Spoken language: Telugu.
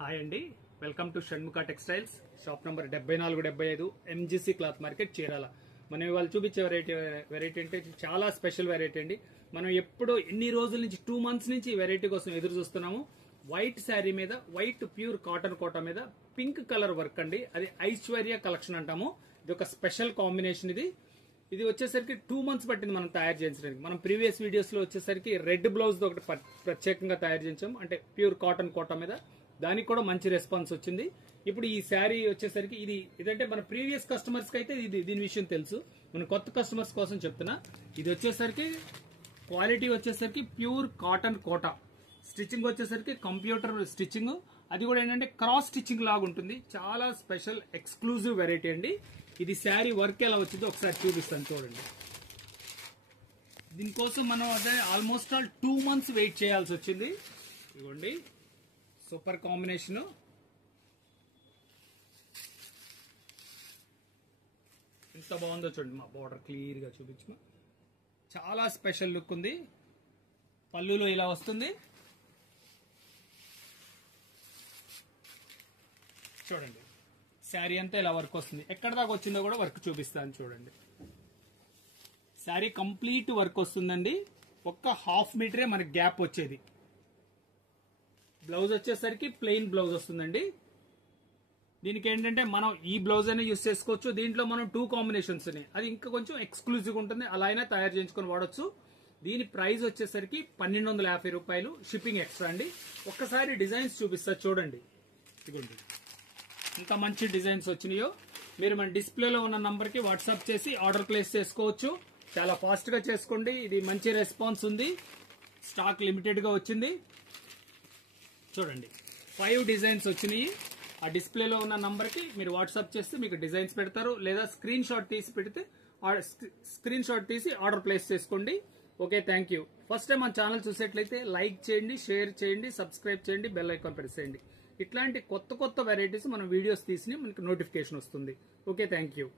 హాయ్ అండి, welcome to Shanmukha textiles. Shop number 7475 MGC cloth market Chirala. మనం ఇవాళ చూపించే వెరైటీ అంటే చాలా స్పెషల్ వెరైటీ అండి. మనం ఎప్పుడో ఎన్ని రోజుల నుంచి 2 మంత్స్ నుంచి ఈ వెరైటీ కోసం ఎదురు చూస్తున్నాము. వైట్ శారీ మీద వైట్ ప్యూర్ కాటన్ కోటా మీద పింక్ కలర్ వర్క్ అండి. అది ఐశ్వర్య కలెక్షన్ అంటాము. ఇది ఒక స్పెషల్ కాంబినేషన్. ఇది వచ్చేసరికి 2 మంత్స్ పట్టింది మనం తయారు చేయించడానికి. మనం ప్రీవియస్ వీడియోస్ లో వచ్చేసరికి రెడ్ బ్లౌజ్ ఒకటి ప్రత్యేకంగా తయారు చేయించాం, అంటే ప్యూర్ కాటన్ కోటా మీద. దానికి కూడా మంచి రెస్పాన్స్ వచ్చింది. ఇప్పుడు ఈ శారీ వచ్చేసరికి ఇదంటే మన ప్రీవియస్ కస్టమర్స్ కి అయితే దీని విషయం తెలుసు. మన కొత్త కస్టమర్స్ కోసం చెప్తున్నా. ఇది వచ్చేసరికి క్వాలిటీ వచ్చేసరికి ప్యూర్ కాటన్ కోటా. స్టిచ్చింగ్ వచ్చేసరికి కంప్యూటర్ స్టిచ్చింగ్. అది కూడా ఏంటంటే క్రాస్ స్టిచ్చింగ్ లాగా ఉంటుంది. చాలా స్పెషల్ ఎక్స్క్లూజివ్ వెరైటీ అండి. ఇది శారీ వర్క్ ఎలా వచ్చిందో ఒకసారి చూపిస్తాను చూడండి. దీనికోసం మనం అదే ఆల్మోస్ట్ 2 మంత్స్ వెయిట్ చేయాల్సి వచ్చింది. ఇదిగోండి, సూపర్ కాంబినేషన్. ఎంత బాగుందో చూడండి. మా బార్డర్ క్లియర్ గా చూపించు. చాలా స్పెషల్ లుక్ ఉంది. పళ్ళులో ఇలా వస్తుంది చూడండి. శారీ అంతా ఇలా వర్క్ వస్తుంది. ఎక్కడ దాకా వచ్చిందో కూడా వర్క్ చూపిస్తాను చూడండి. శారీ కంప్లీట్ వర్క్ వస్తుందండి. ఒక్క 1/2 మీటరే మనకి గ్యాప్ వచ్చేది. బ్లౌజ్ వచ్చేసరికి ప్లెయిన్ బ్లౌజ్ వస్తుందండి. దీనికి ఏంటంటే మనం ఈ బ్లౌజ్ అయినా యూజ్ చేసుకోవచ్చు. దీంట్లో మనం 2 కాంబినేషన్స్ ఉన్నాయి. అది ఇంకా కొంచెం ఎక్స్క్లూజివ్ ఉంటుంది. అలా అయినా తయారు చేయించుకొని వాడచ్చు. దీని ప్రైస్ వచ్చేసరికి 1250 రూపాయలు. షిప్పింగ్ ఎక్స్ట్రా అండి. ఒక్కసారి డిజైన్స్ చూపిస్తా చూడండి. ఇదిగోండి, ఇంత మంచి డిజైన్స్ వచ్చినాయో. మీరు మన డిస్ప్లేలో ఉన్న నంబర్ కి వాట్సాప్ చేసి ఆర్డర్ ప్లేస్ చేసుకోవచ్చు. చాలా ఫాస్ట్ గా చేసుకోండి. ఇది మంచి రెస్పాన్స్ ఉంది. స్టాక్ లిమిటెడ్ గా వచ్చింది. చూడండి, 5 డిజైన్స్ వచ్చినాయి. ఆ డిస్ప్లేలో ఉన్న నంబర్ కి మీరు వాట్సాప్ చేస్తే మీకు డిజైన్స్ పెడతారు, లేదా స్క్రీన్ షాట్ తీసి పెడితే స్క్రీన్ షాట్ తీసి ఆర్డర్ ప్లేస్ చేసుకోండి. Okay, thank you. First time మన ఛానల్ చూసేట్లయితే లైక్ చేయండి, షేర్ చేయండి, సబ్స్క్రైబ్ చేయండి, బెల్ ఐకాన్ ప్రెస్ చేయండి. ఇట్లాంటి కొత్త వెరైటీస్ మనం వీడియోస్ తీసి మనకి నోటిఫికేషన్ వస్తుంది. Okay, thank you.